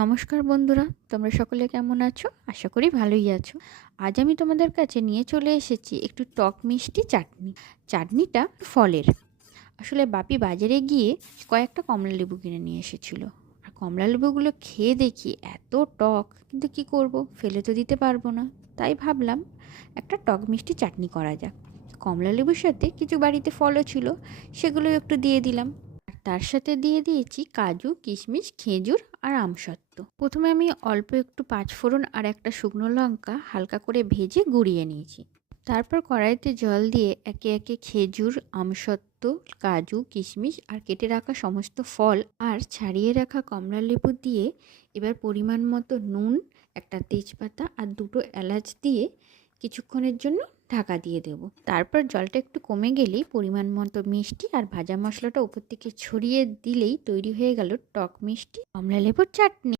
নমস্কার বন্ধুরা, তোমরা সকলে কেমন আছো? আশা করি ভালোই আছো। আজ আমি তোমাদের কাছে নিয়ে চলে এসেছি একটু টক মিষ্টি চাটনি। চাটনিটা ফলের। আসলে বাপি বাজারে গিয়ে কয়েকটা কমলা লেবু কিনে নিয়ে এসেছিল। আর কমলা লেবুগুলো খেয়ে দেখি এত টক, কিন্তু কি করব, ফেলে তো দিতে পারবো না। তাই ভাবলাম একটা টক মিষ্টি চাটনি করা যাক। কমলা লেবুর সাথে কিছু বাড়িতে ফলও ছিল, সেগুলো একটু দিয়ে দিলাম। তার সাথে দিয়ে দিয়েছি কাজু, কিশমিশ, খেজুর আর আমসত্ত্ব। প্রথমে আমি অল্প একটু পাঁচফোড়ন আর একটা শুকনো লঙ্কা হালকা করে ভেজে গুঁড়িয়ে নিয়েছি। তারপর কড়াইতে জল দিয়ে একে একে খেজুর, আমসত্ত্ব, কাজু, কিশমিশ আর কেটে রাখা সমস্ত ফল আর ছাড়িয়ে রাখা কমলা লেবু দিয়ে এবার পরিমাণ মতো নুন, একটা তেজপাতা আর দুটো এলাচ দিয়ে কিছুক্ষণের জন্য ঢাকা দিয়ে দেব। তারপর জলটা একটু কমে গেলেই পরিমাণ মতো মিষ্টি আর ভাজা মশলাটা উপর থেকে ছড়িয়ে দিলেই তৈরি হয়ে গেল টক মিষ্টি কমলা লেবুর চাটনি।